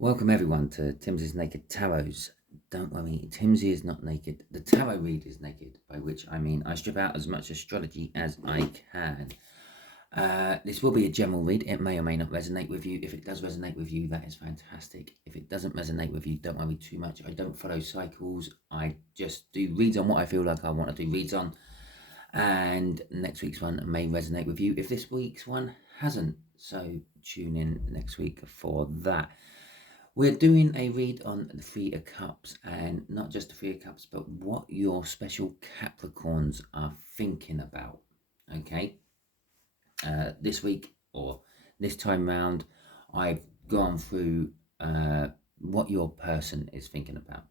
Welcome everyone to Timsy's Naked Tarots. Don't worry, Timsy is not naked. The tarot read is naked, by which I mean I strip out as much astrology as I can. This will be a general read. It may or may not resonate with you. If it does resonate with you, that is fantastic. If it doesn't resonate with you, don't worry too much. I don't follow cycles. I just do reads on what I feel like I want to do reads on. And next week's one may resonate with you if this week's one hasn't. So tune in next week for that. We're doing a read on the Three of Cups, and not just the Three of Cups, but what your special Capricorns are thinking about, okay? This week, or this time round, I've gone through what your person is thinking about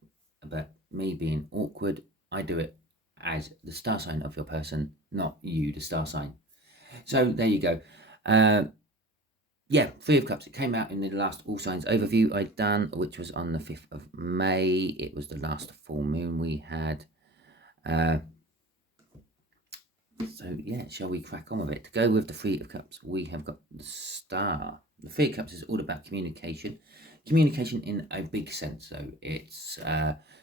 me being awkward. I do it as the star sign of your person, not you, the star sign. So there you go. Yeah, Three of Cups. It came out in the last All Signs overview I'd done, which was on the 5th of May. It was the last full moon we had. So, yeah, shall we crack on with it? To go with the Three of Cups, we have got the Star. The Three of Cups is all about communication. Communication in a big sense, so it's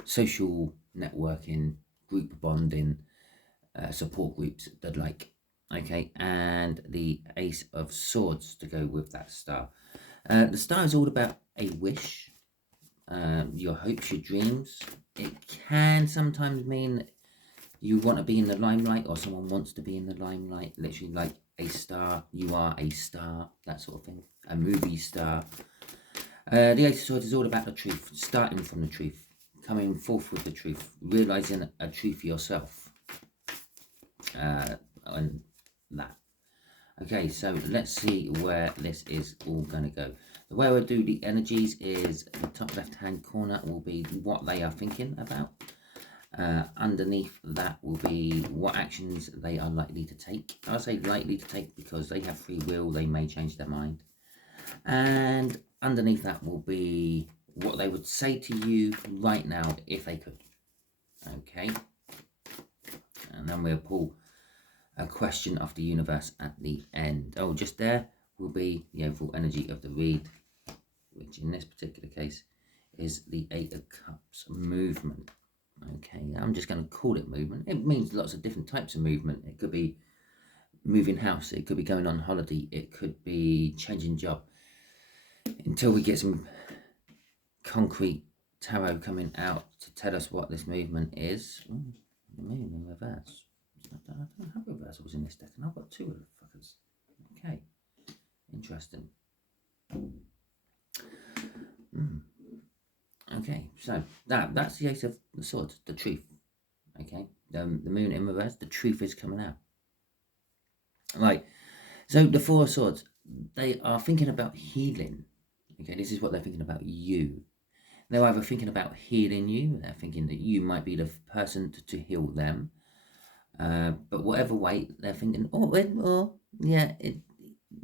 social networking, group bonding, support groups, the like. Okay, and the Ace of Swords to go with that star. The star is all about a wish, your hopes, your dreams. It can sometimes mean you want to be in the limelight, or someone wants to be in the limelight, literally like a star, you are a star, that sort of thing, a movie star. The Ace of Swords is all about the truth, starting from the truth, coming forth with the truth, realizing a truth for yourself. And that. Okay, so let's see where this is all going to go. The way we'll do the energies is the top left hand corner will be what they are thinking about. Underneath that will be what actions they are likely to take. I'll say likely to take because they have free will, they may change their mind. And underneath that will be what they would say to you right now if they could. Okay, and then we'll pull a question of the universe at the end. Oh, just there will be the overall energy of the read, which in this particular case is the Eight of Cups movement. Okay, I'm just going to call it movement. It means lots of different types of movement. It could be moving house, it could be going on holiday, it could be changing job. Until we get some concrete tarot coming out to tell us what this movement is. The moon in reverse. I don't have reversals in this deck, and I've got two of the fuckers. Okay, interesting. Okay, so that's the Ace of the Swords, the truth. Okay, the moon in reverse, the truth is coming out. Right, so the Four of Swords, they are thinking about healing. Okay, this is what they're thinking about you. They're either thinking about healing you, they're thinking that you might be the person to heal them. But whatever way they're thinking,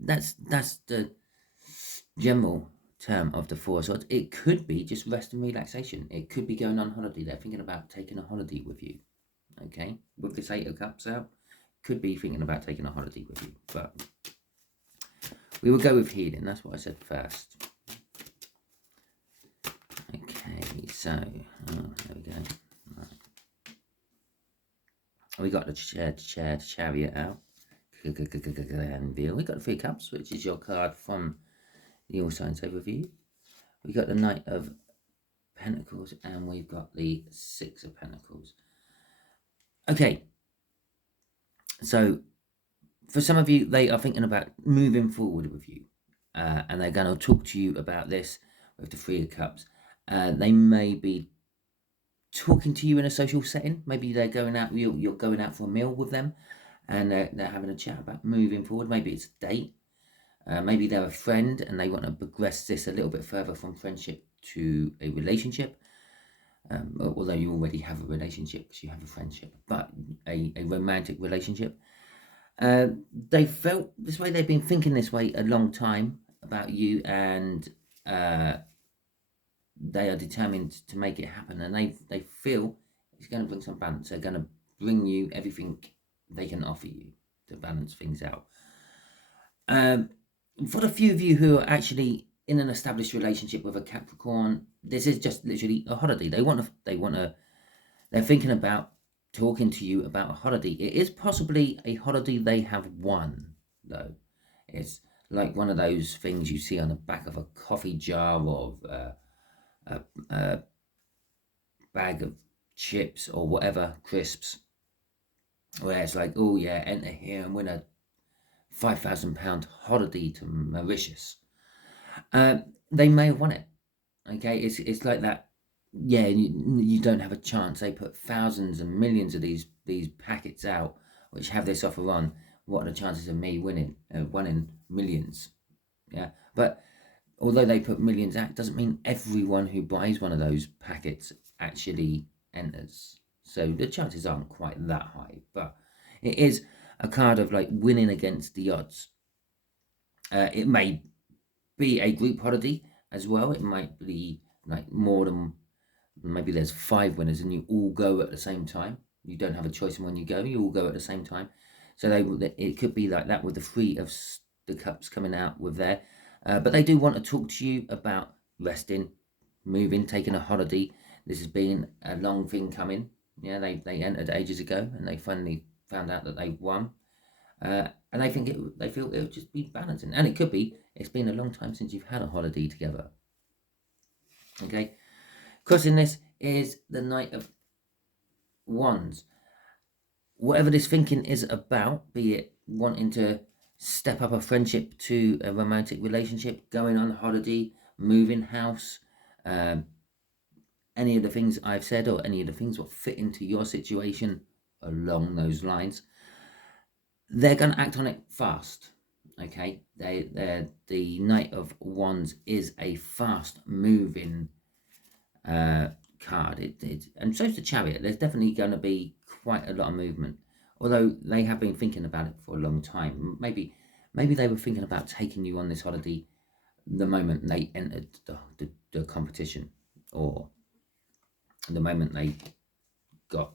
that's the general term of the Four of Swords. It could be just rest and relaxation. It could be going on holiday. They're thinking about taking a holiday with you. Okay, with this Eight of Cups out, could be thinking about taking a holiday with you. But we will go with healing. That's what I said first. Okay, so there we go. We got the chariot out. And we got the Three Cups, which is your card from the All Signs overview. We got the Knight of Pentacles, and we've got the Six of Pentacles. Okay, so for some of you, they are thinking about moving forward with you, and they're going to talk to you about this with the Three of Cups. They may be talking to you in a social setting. Maybe they're going out, you're going out for a meal with them, and they're having a chat about moving forward. Maybe it's a date. Maybe they're a friend and they want to progress this a little bit further from friendship to a relationship. Although you already have a relationship because you have a friendship, but a romantic relationship. They felt this way, they've been thinking this way a long time about you, and they are determined to make it happen, and they feel it's going to bring some balance. They're going to bring you everything they can offer you to balance things out. For the few of you who are actually in an established relationship with a Capricorn, this is just literally a holiday. They're thinking about talking to you about a holiday. It is possibly a holiday they have won, though. It's like one of those things you see on the back of a coffee jar or a bag of chips or whatever, crisps, where it's like, oh yeah, enter here and win a £5,000 holiday to Mauritius. They may have won it. Okay, it's like that. Yeah, you don't have a chance. They put thousands and millions of these packets out which have this offer on. What are the chances of me winning? One in millions. Yeah, but although they put millions out, doesn't mean everyone who buys one of those packets actually enters. So the chances aren't quite that high, but it is a card of like winning against the odds. It may be a group holiday as well. It might be like more than, maybe there's 5 winners and you all go at the same time. You don't have a choice in when you go. You all go at the same time. So it could be like that with the 3 of the cups coming out with there. But they do want to talk to you about resting, moving, taking a holiday. This has been a long thing coming. Yeah, they entered ages ago and they finally found out that they won. And they feel it would just be balancing. And it could be, it's been a long time since you've had a holiday together. Okay. Crossing this is the Knight of Wands. Whatever this thinking is about, be it wanting to step up a friendship to a romantic relationship, going on holiday, moving house, any of the things I've said or any of the things what fit into your situation along those lines, they're going to act on it fast. Okay, the Knight of Wands is a fast moving card. And so is the Chariot. There's definitely going to be quite a lot of movement, although they have been thinking about it for a long time. Maybe they were thinking about taking you on this holiday the moment they entered the competition, or the moment they got,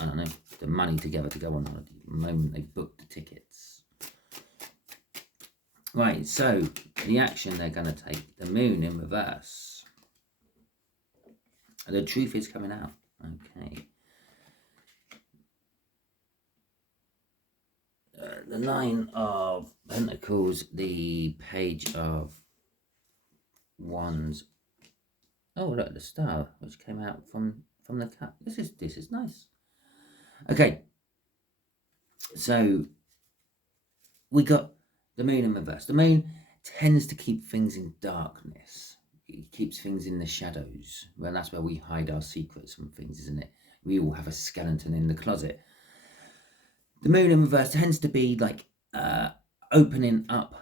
I don't know, the money together to go on holiday, the moment they booked the tickets. Right, so the action they're going to take, the Moon in reverse. The Truth is coming out. Okay. The Nine of Pentacles, the Page of Wands. Oh, look, the Star, which came out from the cup. This is nice. Okay. So we got the Moon in reverse. The Moon tends to keep things in darkness. It keeps things in the shadows. Well, that's where we hide our secrets from things, isn't it? We all have a skeleton in the closet. The Moon in reverse tends to be like opening up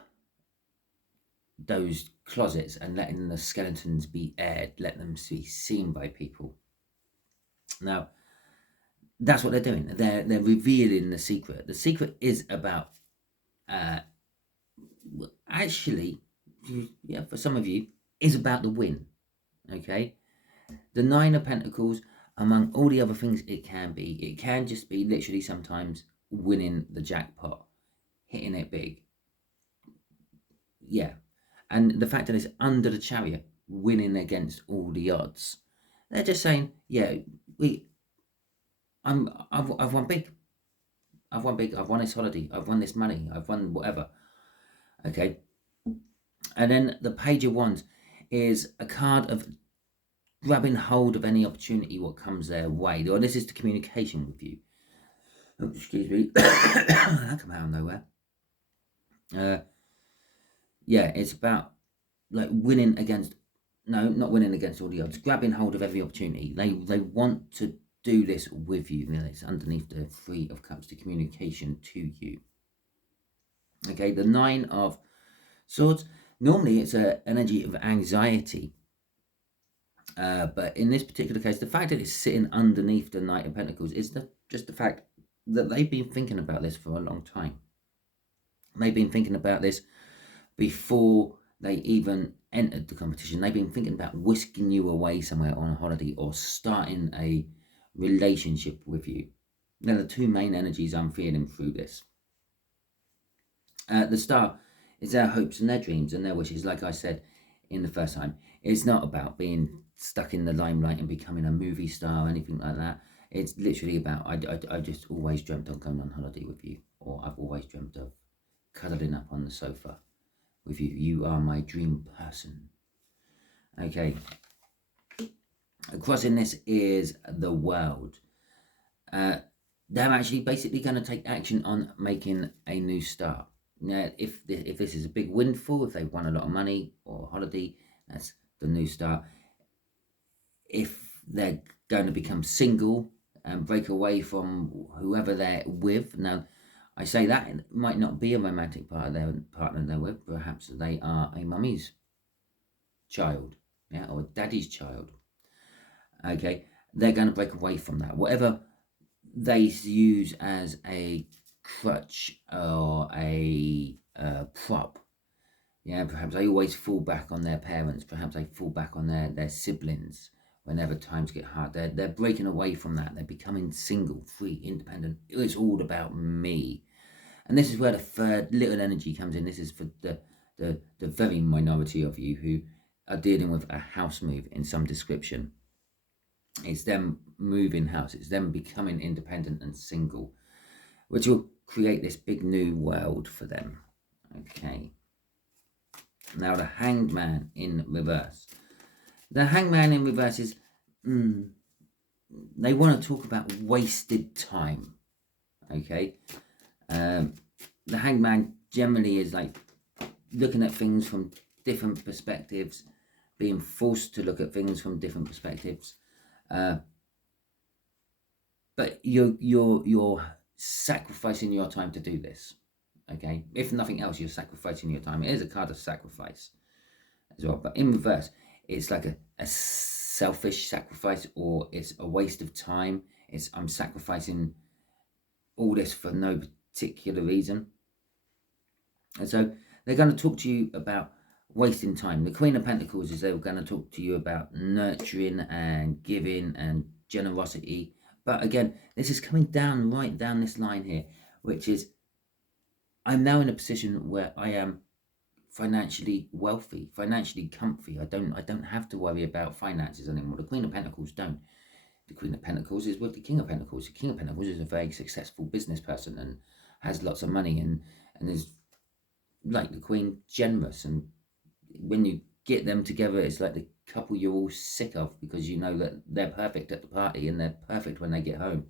those closets and letting the skeletons be aired, let them be seen by people. Now, that's what they're doing. They're revealing the secret. The secret is about, actually, yeah, for some of you, is about the win. Okay, the Nine of Pentacles, among all the other things it can just be literally sometimes winning the jackpot, hitting it big. Yeah, and the fact that it's under the Chariot, winning against all the odds. They're just saying, yeah, I've won big. I've won big. I've won this holiday. I've won this money. I've won whatever. Okay, and then the Page of Wands is a card of grabbing hold of any opportunity what comes their way. Or this is the communication with you. Oh, excuse me. That come out of nowhere. Yeah, it's about like winning against, no, not winning against all the odds, grabbing hold of every opportunity. They want to do this with you. It's underneath the 3 of Cups, the communication to you. Okay, the 9 of Swords, normally it's an energy of anxiety. But in this particular case, the fact that it's sitting underneath the Knight of Pentacles is just the fact that they've been thinking about this for a long time. They've been thinking about this before they even entered the competition. They've been thinking about whisking you away somewhere on a holiday or starting a relationship with you. They're the 2 main energies I'm feeling through this. The Star is their hopes and their dreams and their wishes. Like I said, in the first time. It's not about being stuck in the limelight and becoming a movie star or anything like that. It's literally about, I just always dreamt of going on holiday with you, or I've always dreamt of cuddling up on the sofa with you. You are my dream person. Okay. Crossing this is the world. They're actually basically going to take action on making a new start. Now, if this is a big windfall, if they've won a lot of money or holiday, that's the new start. If they're going to become single and break away from whoever they're with, now I say that it might not be a romantic partner they're with. Perhaps they are a mummy's child, yeah, or a daddy's child. Okay, they're going to break away from that. Whatever they use as a crutch or a prop. Yeah, perhaps they always fall back on their parents. Perhaps they fall back on their siblings whenever times get hard. They're breaking away from that. They're becoming single, free, independent. It's all about me. And this is where the third little energy comes in. This is for the very minority of you who are dealing with a house move in some description. It's them moving house. It's them becoming independent and single, which will create this big new world for them. Okay. Now the Hanged Man in reverse. The Hanged Man in reverse is, they want to talk about wasted time. Okay. The Hanged Man generally is like looking at things from different perspectives, being forced to look at things from different perspectives. But you're sacrificing your time to do this. Okay, if nothing else, you're sacrificing your time. It is a card of sacrifice as well, but in reverse, it's like a selfish sacrifice, or it's a waste of time. It's I'm sacrificing all this for no particular reason. And so they're going to talk to you about wasting time. The Queen of Pentacles is they're going to talk to you about nurturing and giving and generosity. But again, this is coming down right down this line here, which is I'm now in a position where I am financially wealthy, financially comfy. I don't have to worry about finances anymore. The Queen of Pentacles don't. The Queen of Pentacles is with the King of Pentacles. The King of Pentacles is a very successful business person and has lots of money and is like the Queen, generous. And when you get them together, it's like the couple you're all sick of, because you know that they're perfect at the party and they're perfect when they get home.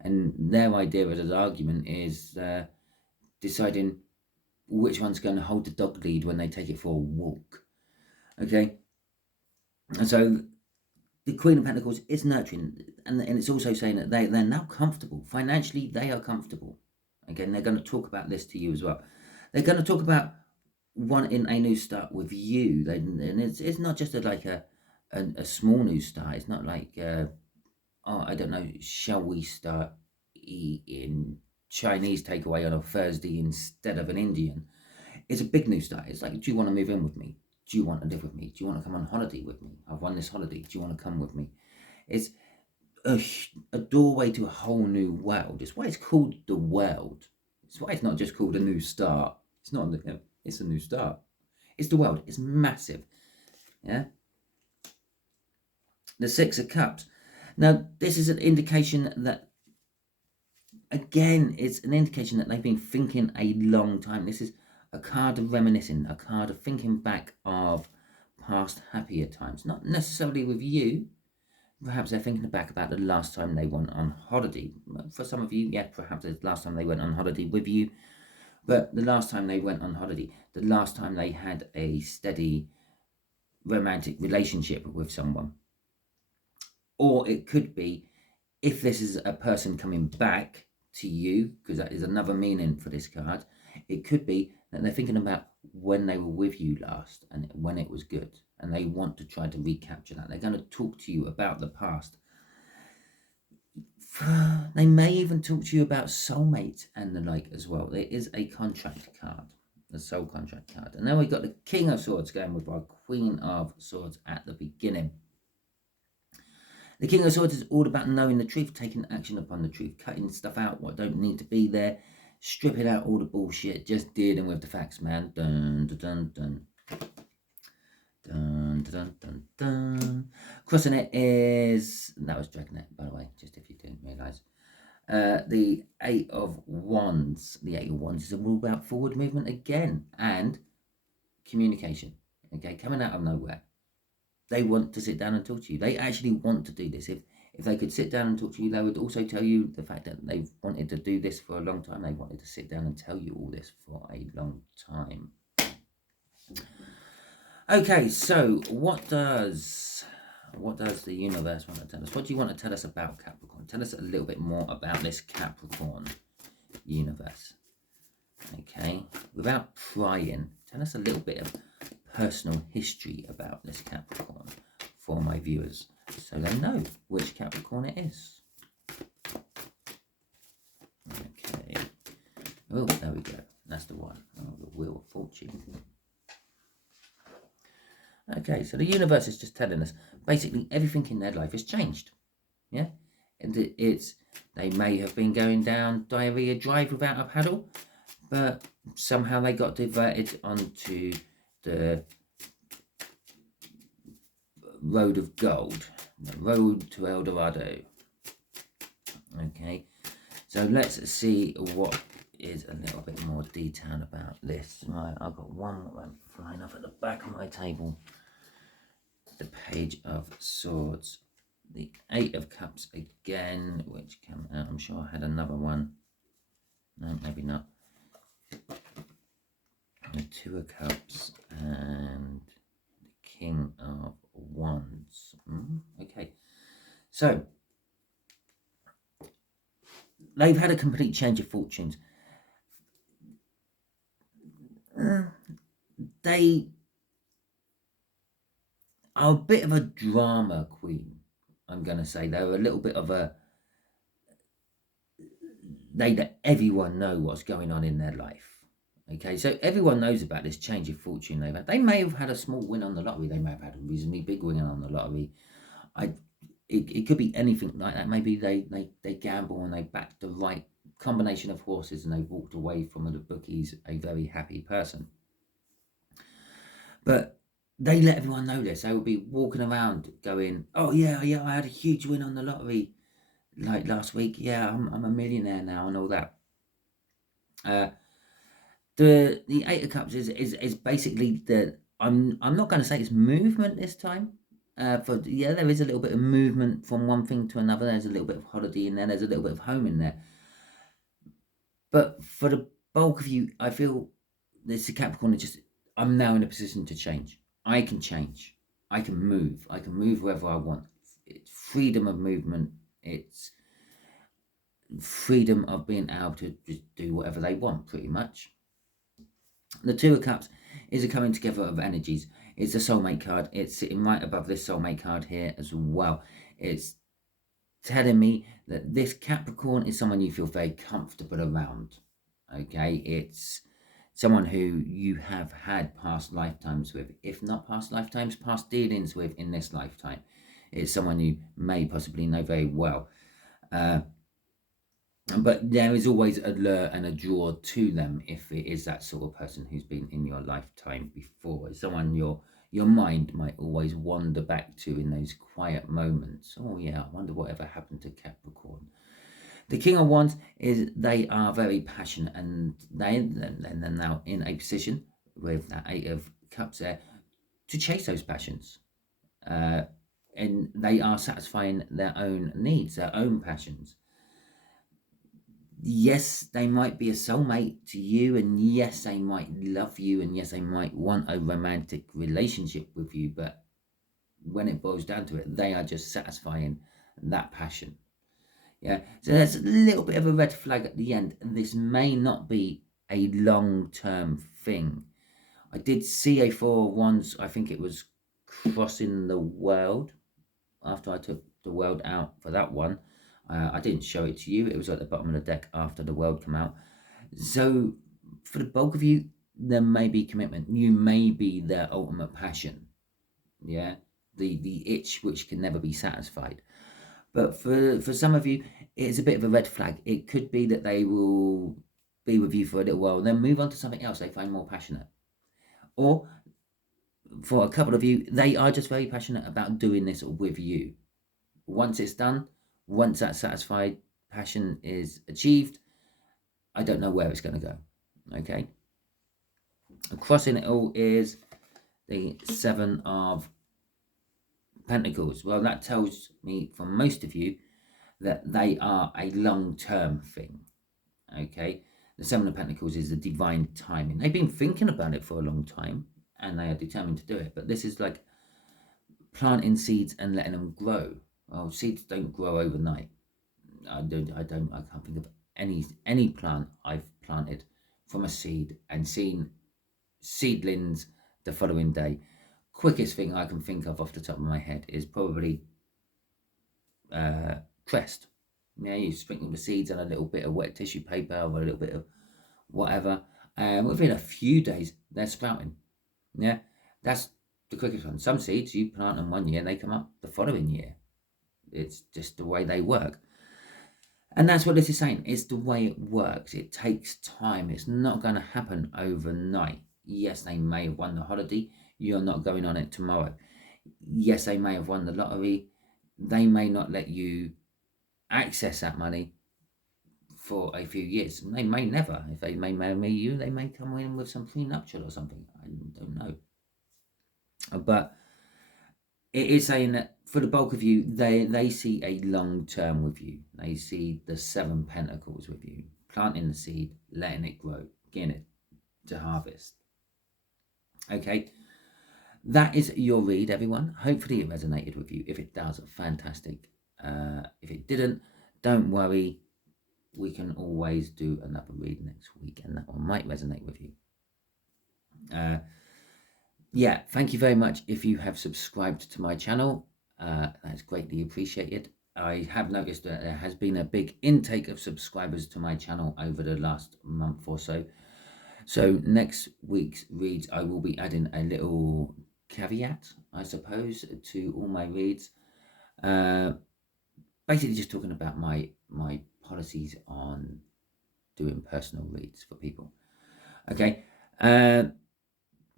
And their idea of an argument is deciding which one's going to hold the dog lead when they take it for a walk. Okay? And so the Queen of Pentacles is nurturing, and it's also saying that they're now comfortable. Financially, they are comfortable. Again, they're going to talk about this to you as well. They're going to talk about wanting a new start with you. And it's not just a small new start. It's not like, I don't know, shall we start eating Chinese takeaway on a Thursday instead of an Indian? It's a big new start. It's like, do you want to move in with me? Do you want to live with me? Do you want to come on holiday with me? I've won this holiday. Do you want to come with me? It's a doorway to a whole new world. It's why it's called the world. It's why it's not just called a new start. It's not. It's a new start. It's the world. It's massive. Yeah. The Six of Cups. Now, this is an indication that, again, it's an indication that they've been thinking a long time. This is a card of reminiscing, a card of thinking back of past happier times. Not necessarily with you. Perhaps they're thinking back about the last time they went on holiday. For some of you, yeah, perhaps the last time they went on holiday with you. But the last time they went on holiday, the last time they had a steady romantic relationship with someone. Or it could be, if this is a person coming back to you, because that is another meaning for this card, it could be that they're thinking about when they were with you last and when it was good, and they want to try to recapture that. They're going to talk to you about the past. They may even talk to you about soulmates and the like as well. There is a contract card, the soul contract card. And then we've got the King of Swords going with our Queen of Swords at the beginning. The King of Swords is all about knowing the truth, taking action upon the truth, cutting stuff out what don't need to be there, stripping out all the bullshit, just dealing with the facts, man. Dun, dun, dun, dun. dun, dun, dun. Crossing it is, that was Dragnet, by the way, just if you didn't realise. The Eight of Wands. The Eight of Wands is all about forward movement again and communication. Okay, coming out of nowhere. They want to sit down and talk to you. They actually want to do this. If they could sit down and talk to you, they would also tell you the fact that they've wanted to do this for a long time. They wanted to sit down and tell you all this for a long time. Okay, so what does the universe want to tell us? What do you want to tell us about Capricorn? Tell us a little bit more about this Capricorn universe. Okay, without prying, tell us a little bit of personal history about this Capricorn for my viewers, so they know which Capricorn it is. Okay. Oh, there we go. That's the one. Oh, the Wheel of Fortune. Okay, so the universe is just telling us basically everything in their life has changed. Yeah, and they may have been going down Diarrhea Drive without a paddle, but somehow they got diverted onto the Road of Gold, the road to El Dorado. Okay, so let's see what is a little bit more detail about this. Right, I've got one that went flying off at the back of my table. The Page of Swords, the Eight of Cups again, which came out. I'm sure I had another one. No, maybe not. The Two of Cups and the King of Wands. Okay, so they've had a complete change of fortunes. They are a bit of a drama queen, I'm going to say. They're a little bit of a... They let everyone know what's going on in their life. Okay, so everyone knows about this change of fortune they've had. They may have had a small win on the lottery. They may have had a reasonably big win on the lottery. It could be anything like that. Maybe they gamble and they back the right combination of horses and they walked away from the bookies a very happy person. But they let everyone know this. They will be walking around going, oh yeah, I had a huge win on the lottery like last week. Yeah, I'm a millionaire now and all that. The Eight of Cups is basically I'm not going to say it's movement this time. There is a little bit of movement from one thing to another. There's a little bit of holiday in there. There's a little bit of home in there. But for the bulk of you, I feel this Capricorn is just, I'm now in a position to change. I can change. I can move. I can move wherever I want. It's freedom of movement. It's freedom of being able to just do whatever they want, pretty much. The Two of Cups is a coming together of energies. It's a soulmate card. It's sitting right above this soulmate card here as well. It's telling me that this Capricorn is someone you feel very comfortable around. Okay, it's someone who you have had past lifetimes with, if not past lifetimes, past dealings with in this lifetime. It's someone you may possibly know very well. But there is always a lure and a draw to them if it is that sort of person who's been in your lifetime before. It's someone your mind might always wander back to in those quiet moments. Oh yeah, I wonder whatever happened to Capricorn. The King of Wands is they are very passionate, and they're now in a position with that Eight of Cups there to chase those passions. And they are satisfying their own needs, their own passions. Yes, they might be a soulmate to you, and yes, they might love you, and yes, they might want a romantic relationship with you, but when it boils down to it, they are just satisfying that passion. Yeah, so there's a little bit of a red flag at the end, and this may not be a long-term thing. I did see a Four of Wands, I think it was crossing the world, after I took the world out for that one. I didn't show it to you. It was at the bottom of the deck after the world came out. So for the bulk of you, there may be commitment. You may be their ultimate passion. Yeah, the itch which can never be satisfied. But for some of you, it's a bit of a red flag. It could be that they will be with you for a little while, then move on to something else they find more passionate. Or for a couple of you, they are just very passionate about doing this with you. Once it's done, once that satisfied passion is achieved, I don't know where it's going to go. Okay. Crossing it all is the Seven of Pentacles. Well, that tells me for most of you that they are a long-term thing. Okay. The Seven of Pentacles is the divine timing. They've been thinking about it for a long time and they are determined to do it. But this is like planting seeds and letting them grow. Well, seeds don't grow overnight. I can't think of any plant I've planted from a seed and seen seedlings the following day. Quickest thing I can think of off the top of my head is probably crest. Yeah, you sprinkle the seeds on a little bit of wet tissue paper or a little bit of whatever, and within a few days they're sprouting. Yeah, that's the quickest one. Some seeds you plant them one year and they come up the following year. It's just the way they work. And that's what this is saying. It's the way it works. It takes time. It's not going to happen overnight. Yes, they may have won the holiday. You're not going on it tomorrow. Yes, they may have won the lottery. They may not let you access that money for a few years. They may never. If they may marry you, they may come in with some prenuptial or something. I don't know. But it is saying that for the bulk of you, they see a long term with you. They see the Seven Pentacles with you. Planting the seed, letting it grow, getting it to harvest. Okay. That is your read, everyone. Hopefully it resonated with you. If it does, fantastic. If it didn't, don't worry. We can always do another read next week and that one might resonate with you. Yeah, thank you very much if you have subscribed to my channel. That's greatly appreciated. I have noticed that there has been a big intake of subscribers to my channel over the last month or so. So next week's reads, I will be adding a little caveat, I suppose, to all my reads. Basically just talking about my policies on doing personal reads for people. Okay.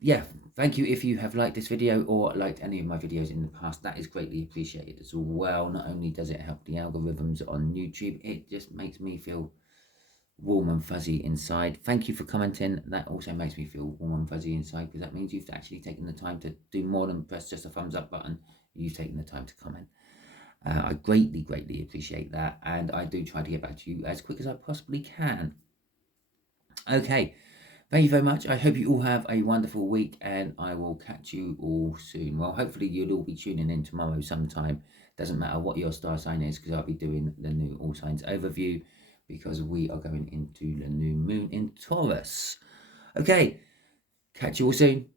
Yeah, thank you if you have liked this video or liked any of my videos in the past. That is greatly appreciated as well. Not only does it help the algorithms on YouTube, it just makes me feel warm and fuzzy inside. Thank you for commenting. That also makes me feel warm and fuzzy inside because that means you've actually taken the time to do more than press just a thumbs up button. You've taken the time to comment. I greatly appreciate that, and I do try to get back to you as quick as I possibly can. Okay, thank you very much. I hope you all have a wonderful week, and I will catch you all soon. Well, hopefully you'll all be tuning in tomorrow sometime. Doesn't matter what your star sign is, because I'll be doing the new All Signs overview, because we are going into the new moon in Taurus. Okay, catch you all soon.